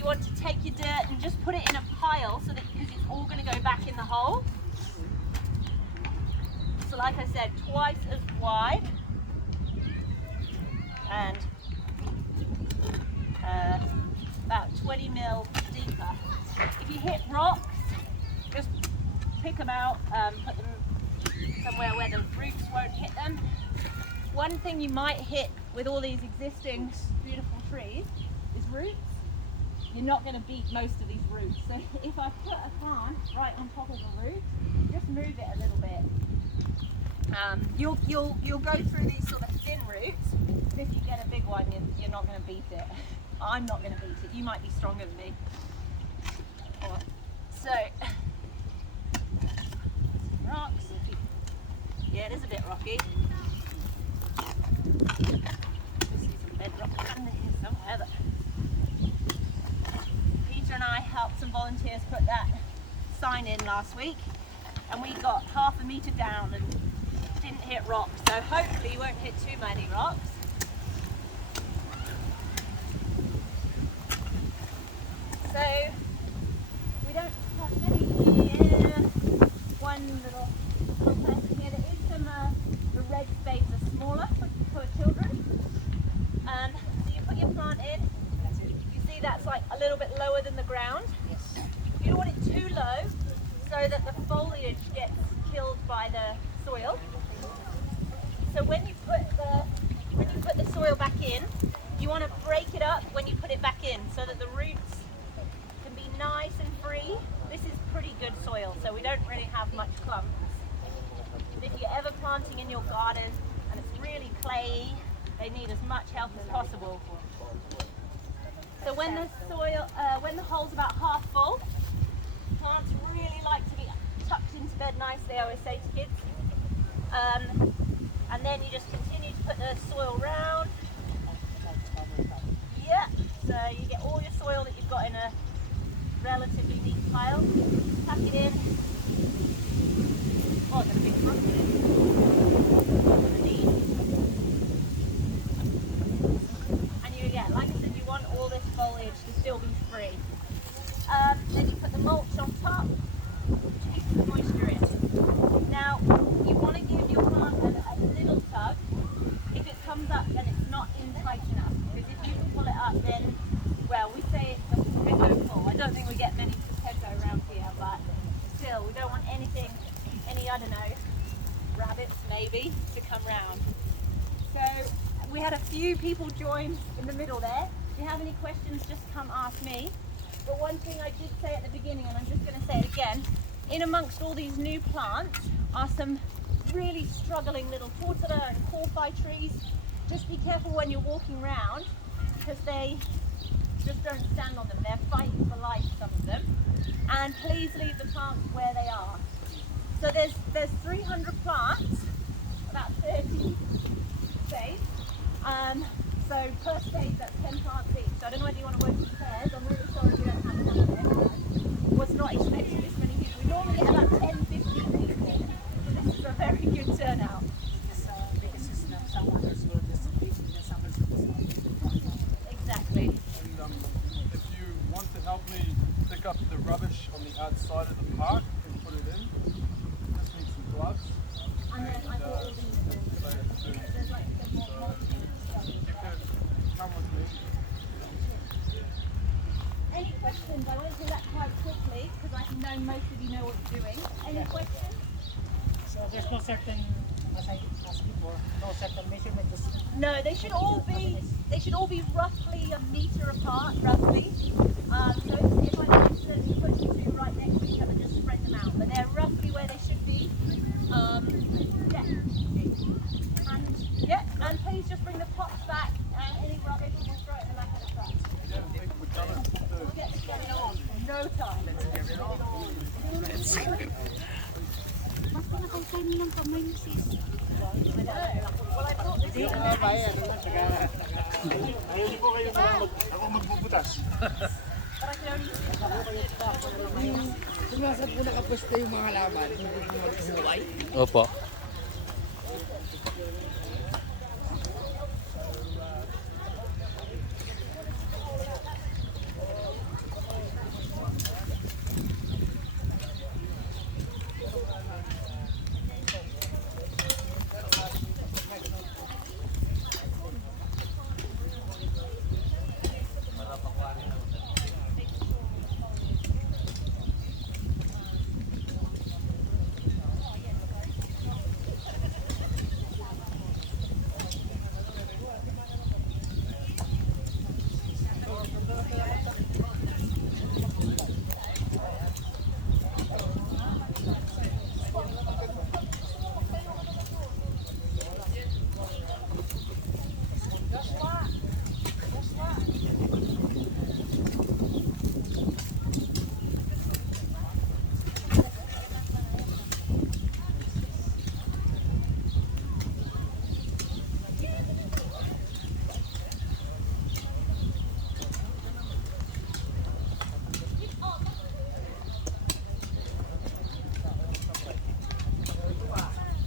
you want to take your dirt and just put it in a pile so that because it's all going to go back in the hole. So like I said, twice as wide and about 20 mil deeper. If you hit rocks, just pick them out, put them somewhere where the roots won't hit them. One thing you might hit with all these existing beautiful trees is roots. You're not going to beat most of these roots. So if I put a plant right on top of a root, just move it a little bit. You'll go through these sort of thin roots, but if you get a big one, you're not going to beat it. I'm not going to beat it. You might be stronger than me. So, rocks. Yeah, it is a bit rocky. Just see some bedrock under here somewhere. But Peter and I helped some volunteers put that sign in last week, and we got half a metre down and didn't hit rocks. So hopefully you won't hit too many rocks. So we don't have many here. One little person here. There is some, the red spades are smaller for children. So you put your plant in. You see that's like a little bit lower than the ground. You don't want it too low so that the foliage gets killed by the soil. So when you put the soil back in, you want to break it up when you put it back in so that the roots can be nice and free. This is pretty good soil, so we don't really have much clumps. If you're ever planting in your garden and it's really clayey, they need as much help as possible. So when the soil, when the hole's about half full, plants really like to be tucked into bed nicely, I always say to kids. And then you just continue to put the soil round. Yeah, so you get all your soil that you've got in a relatively neat pile. Tuck it in. Oh, I've got a big trunk in it. I'm going to need. And you, yeah, like I said, you want all this foliage to still be free. Then you put the mulch on top to keep the moisture in. Now, you want to give your plant a little tug if it comes up and it's not in tight enough. Because if you pull it up, then, well, we say it's a potato pull. I don't think we get many potato around here, but still, we don't want anything, I don't know, rabbits maybe, to come round. So, we had a few people join in the middle there. If you have any questions, just come ask me. But one thing I did say at the beginning, and I'm just going to say it again, in amongst all these new plants are some really struggling little tortilla and corfi trees. Just be careful when you're walking around because they just don't stand on them. They're fighting for life, some of them. And please leave the plants where they are. So there's 300 plants, about 30 spades. So per spade that's 10 plants each. So I don't know whether you want to work in pairs. I'm really sorry we don't have enough there. Was not expecting this many people. We normally get about 10, 15 people. So this is a very good turnout. Exactly. And if you want to help me pick up the rubbish on the outside of the park and put it in, just need some gloves. And then I bought all these. There's like some more stuff. You could come with me. Any questions? I went through that quite quickly because I know most of you know what you're doing. Any questions? So there's no certain, as I asked before, no certain measurement. No, they should all be roughly a metre apart, roughly. So if I accidentally put two right next to each other, just spread them out. But they're roughly where they should be. And please just bring the pots back and any rubbish we'll throw it in the back of the truck. We'll get this going on. No time. Mas pinakausay mo ng kamay mo, sis. I know. Well, I thought this was Ayaw niyo po kayo ako magbubutas. but I can only Kung nasa po nakapwesto yung mga halaman, hindi po magbuhay. Opo.